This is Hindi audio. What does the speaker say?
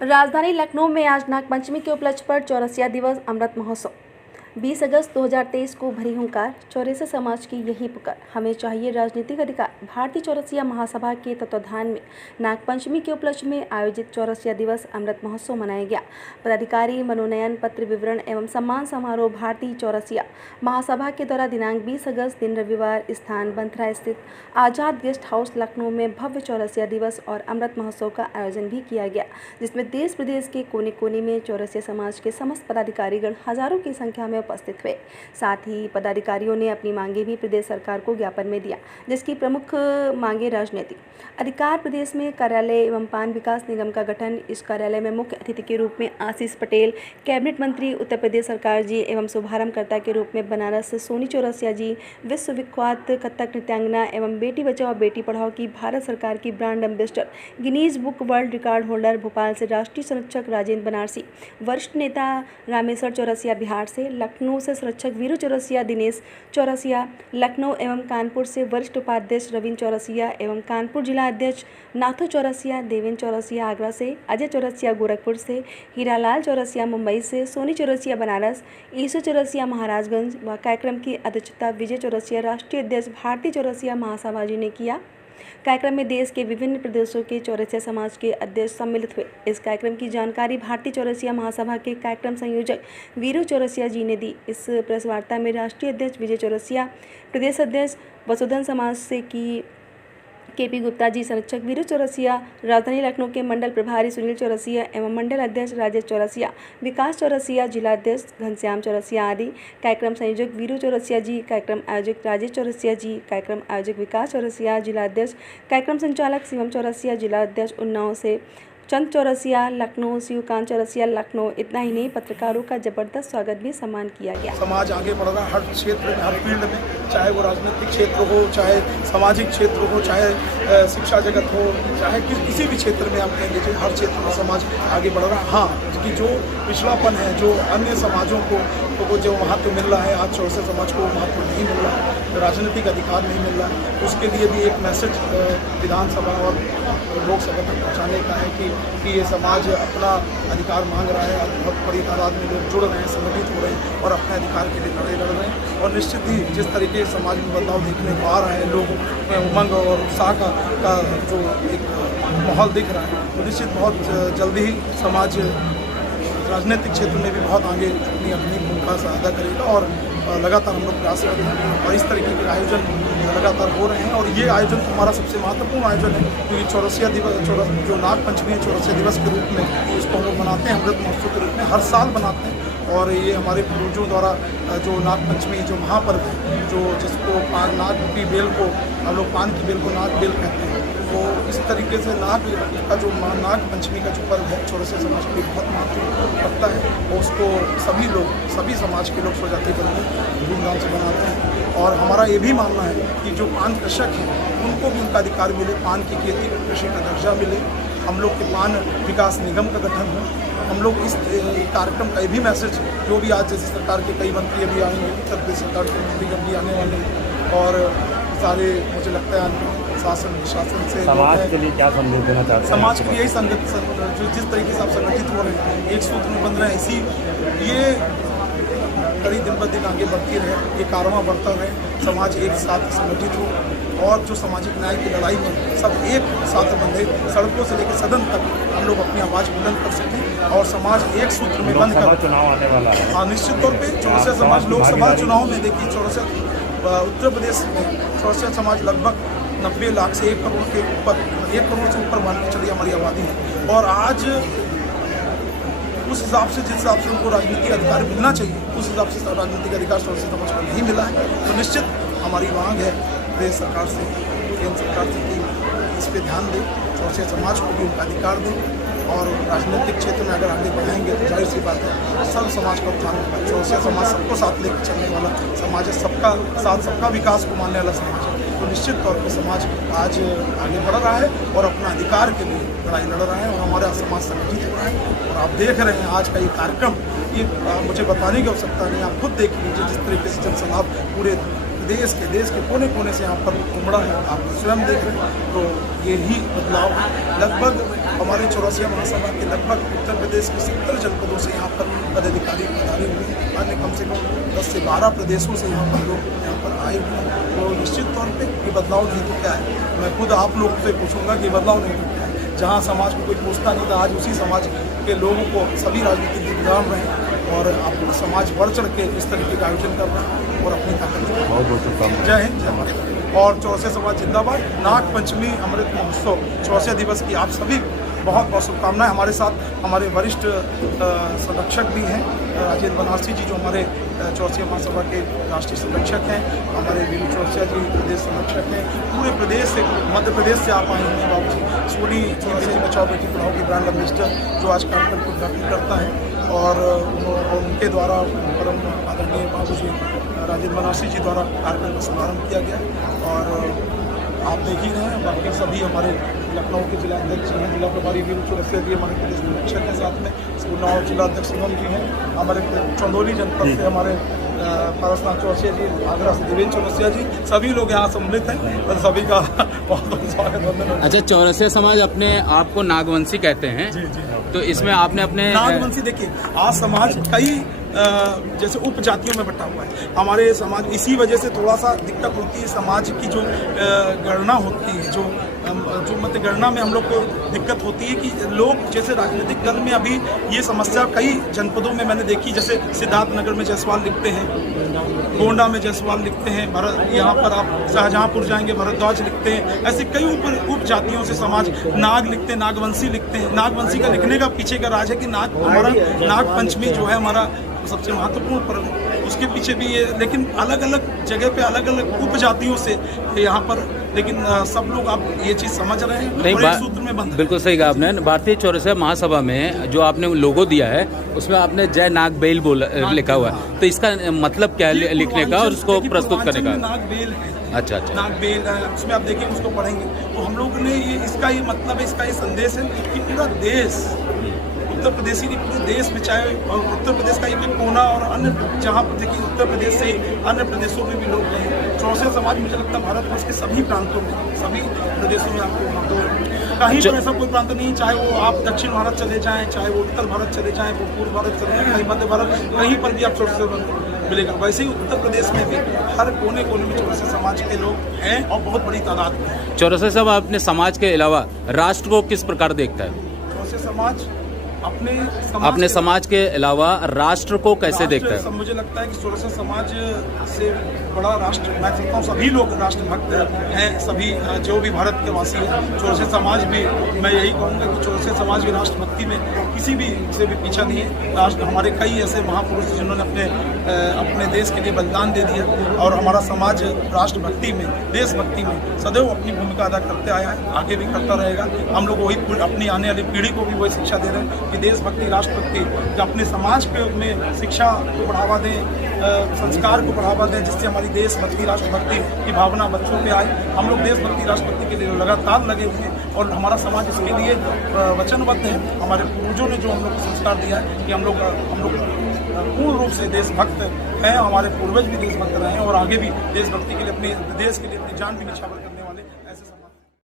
राजधानी लखनऊ में आज नागपंचमी के उपलक्ष्य पर चौरसिया दिवस अमृत महोत्सव। 20 अगस्त 2023 को भरी हुंकार, चौरसिया समाज की यही पुकार, हमें चाहिए राजनीतिक अधिकार। भारतीय चौरसिया महासभा के तत्वाधान में नागपंचमी के उपलक्ष्य में आयोजित चौरसिया दिवस अमृत महोत्सव मनाया गया। पदाधिकारी मनोनयन पत्र विवरण एवं सम्मान समारोह भारतीय चौरसिया महासभा के द्वारा दिनांक 20 अगस्त दिन रविवार स्थान बंथरा स्थित आजाद गेस्ट हाउस लखनऊ में भव्य चौरसिया दिवस और अमृत महोत्सव का आयोजन भी किया गया, जिसमें देश प्रदेश के कोने कोने में चौरसिया समाज के समस्त पदाधिकारीगण हजारों की संख्या में उपस्थित हुए। साथ ही पदाधिकारियों ने अपनी मांगे भी प्रदेश सरकार को ज्ञापन में दिया, जिसकी प्रमुख मांगे राजनीतिक अधिकार, प्रदेश में कार्यालय एवं पान विकास निगम का गठन। इस कार्यालय में मुख्य अतिथि के रूप में आशीष पटेल, कैबिनेट मंत्री उत्तर प्रदेश सरकार जी एवं शुभारंभकर्ता के रूप में बनारस सोनी चौरसिया जी, विश्व विख्यात कथक नृत्यांगना एवं बेटी बचाओ बेटी पढ़ाओ की भारत सरकार की brand ambassador, Guinness book world record holder Bhopal से राष्ट्रीय संरक्षक राजेंद्र बनारसी, वरिष्ठ नेता रामेश्वर चौरसिया बिहार से, लखनऊ से संरक्षक वीरू चौरसिया दिनेश चौरसिया, लखनऊ एवं कानपुर से वरिष्ठ उपाध्यक्ष रविंद्र चौरसिया एवं कानपुर जिला अध्यक्ष नाथो चौरसिया, देवेंद्र चौरसिया आगरा से, अजय चौरसिया गोरखपुर से, हीरालाल चौरसिया मुंबई से, सोनी चौरसिया बनारस, ईसु चौरसिया महाराजगंज व कार्यक्रम की अध्यक्षता विजय चौरसिया राष्ट्रीय अध्यक्ष भारतीय चौरसिया महासभा जी ने किया। कार्यक्रम में देश के विभिन्न प्रदेशों के चौरसिया समाज के अध्यक्ष सम्मिलित हुए। इस कार्यक्रम की जानकारी भारतीय चौरसिया महासभा के कार्यक्रम संयोजक वीरू चौरसिया जी ने दी। इस प्रेस वार्ता में राष्ट्रीय अध्यक्ष विजय चौरसिया, प्रदेश अध्यक्ष वसुधन समाज से की केपी गुप्ता जी, संरक्षक वीरू चौरसिया, राजधानी लखनऊ के मंडल प्रभारी सुनील चौरसिया एवं मंडल अध्यक्ष राजेश चौरसिया, विकास चौरसिया, जिला अध्यक्ष घनश्याम चौरसिया आदि। कार्यक्रम संयोजक वीरू चौरसिया जी, कार्यक्रम आयोजक राजेश चौरसिया जी, कार्यक्रम आयोजक विकास चौरसिया, जिला अध्यक्ष, कार्यक्रम संचालक शिवम चौरसिया, जिला अध्यक्ष उन्नाव से चंद चौरसिया, लखनऊ शिवकांत चौरसिया, लखनऊ। इतना ही नहीं, पत्रकारों का जबरदस्त स्वागत भी सम्मान किया गया। समाज आगे बढ़ रहा है हर क्षेत्र में, हर फील्ड में, चाहे वो राजनीतिक क्षेत्र हो, चाहे सामाजिक क्षेत्र हो, चाहे शिक्षा जगत हो, चाहे किसी भी क्षेत्र में आप कह लीजिए, हर क्षेत्र में समाज आगे बढ़ रहा है। हाँ, कि जो पिछड़ापन है, जो अन्य समाजों को जो महत्व मिल रहा है, आज चौरसिया समाज को महत्व नहीं मिल रहा है, राजनीतिक अधिकार नहीं मिल रहा है, उसके लिए भी एक मैसेज विधानसभा और लोकसभा तक पहुँचाने का है कि ये समाज अपना अधिकार मांग रहा है। बहुत बड़ी तादाद में लोग जुड़ रहे हैं, संगठित हो रहे हैं और अपने अधिकार के लिए लड़ाई लड़ रहे हैं। और निश्चित ही जिस तरीके से समाज में बदलाव देखने को आ रहा है, लोगों में उमंग और उत्साह का जो एक माहौल दिख रहा है, तो निश्चित बहुत जल्दी ही समाज राजनीतिक क्षेत्र में भी बहुत आगे अपनी भूमिका अदा करेगा। और लगातार हम लोग प्रयास कर रहे हैं और इस तरीके के आयोजन लगातार हो रहे हैं। और ये आयोजन हमारा सबसे महत्वपूर्ण आयोजन है, क्योंकि चौरसिया दिवस, जो नागपंचमी है, चौरसिया दिवस के रूप में इसको हम लोग मनाते हैं, अमृत महोत्सव के रूप में हर साल मनाते हैं। और ये हमारे पूर्वजों द्वारा जो नागपंचमी जो महापर्व है, जो जिसको नाग की बेल को हम लोग पान की बेल को नाग बेल कहते हैं, तो इस तरीके से नाग का जो नागपंचमी का जो पर्व है, चौरसिया समाज के लिए बहुत महत्व रखता है। और उसको सभी लोग, सभी समाज के लोग स्वजाति वर्ग धूमधाम से मनाते हैं। और हमारा ये भी मानना है कि जो पान कृषक हैं, उनको भी उनका अधिकार मिले, पान की खेती को कृषि का दर्जा मिले, हम लोग के पान विकास निगम का गठन हो। हम लोग इस कार्यक्रम का ये भी मैसेज, जो भी आज जैसे सरकार के कई मंत्री अभी आएंगे, उत्तर प्रदेश सरकार के मंत्री भी आने वाले हैं, और सारे मुझे लगता है शासन से समाज के लिए क्या संदेश देना चाहते हैं? समाज के लिए यही जो जिस तरीके से आप संगठित हो रहे हैं, एक सूत्र में बंध रहे हैं, इसी ये कड़ी दिन ब दिन आगे बढ़ती रहे, ये कारवां बढ़ता रहे, समाज एक साथ संगठित हो और जो सामाजिक न्याय की लड़ाई में सब एक साथ बंधे, सड़कों से लेकर सदन तक हम लोग अपनी आवाज़ बुलंद कर सकें और समाज एक सूत्र में बंध कर। चुनाव आने वाला है। हाँ, निश्चित तौर पर चौरसिया समाज लोकसभा चुनाव में, देखिए चौरसिया उत्तर प्रदेश में चौरसिया समाज लगभग 90 लाख से 1 करोड़ के ऊपर, 1 करोड़ से ऊपर मान के चलिए हमारी आबादी है। और आज उस हिसाब से, जिस हिसाब से उनको राजनीतिक अधिकार मिलना चाहिए, उस हिसाब से राजनीतिक अधिकार चौरसिया समाज को नहीं मिला है। तो निश्चित हमारी मांग है प्रदेश सरकार से, केंद्र सरकार से कि इस पर ध्यान दें, चौरसिया समाज को भी उनका अधिकार दें। और राजनीतिक क्षेत्र में अगर आगे बढ़ाएंगे तो जाहिर सी बात है सब समाज का उत्थान होगा। चौरसिया समाज सबको साथ लेकर चलने वाला समाज है, सबका साथ, सबका विकास को मानने वाला समाज है। तो निश्चित तौर पर समाज आज आगे बढ़ रहा है और अपना अधिकार के लिए लड़ाई लड़ रहा है और हमारा समाज संगठित हो रहा है। और आप देख रहे हैं आज का ये कार्यक्रम, ये मुझे बताने की आवश्यकता नहीं, आप खुद देख लीजिए जिस तरीके से जनसलाब पूरे देश के कोने कोने से यहाँ पर उमड़ा है, आप स्वयं देख रहे हैं। तो यही बदलाव लगभग हमारे चौरसिया महासभा के लगभग उत्तर प्रदेश के 70 जनपदों से यहाँ पर पदाधिकारी पधारे हुए हैं। अन्य कम से कम 10 से 12 प्रदेशों से यहाँ पर लोग यहाँ पर आए हुए हैं। तो निश्चित तौर पे ये बदलाव नहीं तो क्या है, मैं खुद आप लोग से पूछूंगा कि बदलाव नहीं तो क्या है। जहाँ समाज को कोई पूछता नहीं था, आज उसी समाज के लोगों को सभी राजनीतिक जान रहे हैं और आप समाज बढ़ चढ़ के इस तरीके का आयोजन कर रहे हैं और अपनी ताकत दिखा रहे हैं। बहुत बहुत शुभकामनाएं। जय हिंद, जय भारत। और चौरसिया समाज जिंदाबाद। नाग पंचमी अमृत महोत्सव चौरसिया दिवस की आप सभी बहुत बहुत शुभकामनाएं। हमारे साथ हमारे वरिष्ठ संरक्षक भी हैं, राजेंद्र बनारसी जी जो हमारे चौरसिया महासभा के राष्ट्रीय संरक्षक हैं, हमारे वीरू चौरसिया जी प्रदेश संरक्षक हैं। पूरे प्रदेश से, मध्य प्रदेश से आप आए हैं बाबू जी। सोनी चौरसिया जी बचाओ बेटी पढ़ाओ की ब्रांड एम्बेसडर जो आज कार्यक्रम को उद्घाटन करता है और उनके द्वारा परम आदरणीय बाबू जी राजेंद्र बनारसी जी द्वारा कार्यक्रम का शुभारम्भ किया गया। और आप देख ही रहे हैं, बाकी सभी हमारे लखनऊ के जिला अध्यक्ष हैं, जिला प्रभारी वीरू चौरसिया जी हमारे प्रदेश संरक्षक हैं, साथ में उन्नाव जिला अध्यक्ष शिवम जी हैं, हमारे चंदौली जनपद से हमारे पारसनाथ चौरसिया जी, आगरा से देवेंद्र चौरसिया जी, सभी लोग यहाँ सम्मिलित हैं और सभी का बहुत बहुत स्वागत वंदन। अच्छा, चौरसिया समाज अपने आप को नागवंशी कहते हैं। जी जी। तो इसमें आपने अपने नागवंशी, देखिए आज समाज कई जैसे उपजातियों में बटा हुआ है। हमारे समाज इसी वजह से थोड़ा सा दिक्कत होती है, समाज की जो गणना होती है, जो मतगणना में हम लोग को दिक्कत होती है कि लोग जैसे राजनीतिक दल में अभी ये समस्या कई जनपदों में मैंने देखी, जैसे सिद्धार्थनगर में जायसवाल लिखते हैं, गोंडा में जायसवाल लिखते हैं, यहाँ पर आप शाहजहाँपुर जाएंगे भारद्वाज लिखते हैं। ऐसे कई उप जातियों से समाज नाग लिखते हैं, नागवंशी लिखते हैं। नागवंशी का लिखने का पीछे का राज है कि हमारा नाग पंचमी जो है हमारा सबसे महत्वपूर्ण पर्व है, उसके पीछे भी ये, लेकिन अलग अलग जगह पे अलग अलग उपजातियों से यहाँ पर, लेकिन सब लोग आप ये चीज़ समझ रहे हैं, नहीं, एक सूत्र में बंद। बिल्कुल सही कहा आपने। भारतीय चौरसिया महासभा में जो आपने लोगो दिया है उसमें आपने जय नागबेल लिखा हुआ है, तो इसका मतलब क्या है लिखने का और उसको प्रस्तुत करने का? नागबेल है। अच्छा अच्छा। नागबेल है, उसमें आप देखिए, उसको पढ़ेंगे तो हम लोगों ने ये, इसका ये मतलब है, इसका ये संदेश है कि पूरा देश, उत्तर प्रदेश ही पूरे देश में, चाहे उत्तर प्रदेश का एक कोना और अन्य जहाँ देखिए उत्तर प्रदेश से अन्य प्रदेशों में भी लोग हैं। चौरसिया समाज मुझे लगता है भारतवर्ष के सभी प्रांतों में, सभी प्रदेशों में आपको कहीं पर ऐसा कोई प्रांत नहीं, चाहे वो आप दक्षिण भारत चले जाएं, चाहे वो उत्तर भारत चले जाएं, वो पूर्व भारत चले जाएं, कहीं मध्य भारत, कहीं पर भी आप चौरसिया मिलेगा। वैसे ही उत्तर प्रदेश में भी हर कोने कोने में चौरसिया समाज के लोग हैं और बहुत बड़ी तादाद में हैं। चौरसिया समाज अपने समाज के अलावा राष्ट्र को किस प्रकार देखता है? चौरसिया समाज अपने समाज के अलावा राष्ट्र को कैसे देखता है? मुझे लगता है कि चौरसिया समाज से बड़ा राष्ट्र, मैं कहता हूँ सभी लोग राष्ट्रभक्त हैं, सभी जो भी भारत के वासी हैं। चौरसिया समाज भी, मैं यही कहूँगा कि चौरसिया समाज भी राष्ट्रभक्ति में किसी भी से भी पीछा नहीं है। राष्ट्र, हमारे कई ऐसे महापुरुष जिन्होंने अपने देश के लिए बलिदान दे दिया और हमारा समाज राष्ट्रभक्ति में, देशभक्ति में सदैव अपनी भूमिका अदा करते आया है, आगे भी करता रहेगा। हम लोग वही अपनी आने वाली पीढ़ी को भी वही शिक्षा दे रहे हैं कि देशभक्ति, राष्ट्रभक्ति, जो अपने समाज में शिक्षा को बढ़ावा दें, संस्कार को बढ़ावा दें, जिससे हमारी देशभक्ति, राष्ट्रभक्ति की भावना बच्चों में आए। हम लोग देशभक्ति, राष्ट्रभक्ति के लिए लगातार लगे हुए हैं और हमारा समाज इसके लिए वचनबद्ध है। हमारे पूर्वजों ने जो हम लोग को संस्कार दिया है कि हम लोग पूर्ण रूप से देशभक्त हैं, हमारे पूर्वज भी देशभक्त रहे हैं और आगे भी देशभक्ति के लिए, अपने देश के लिए अपनी जान भी निछावर करने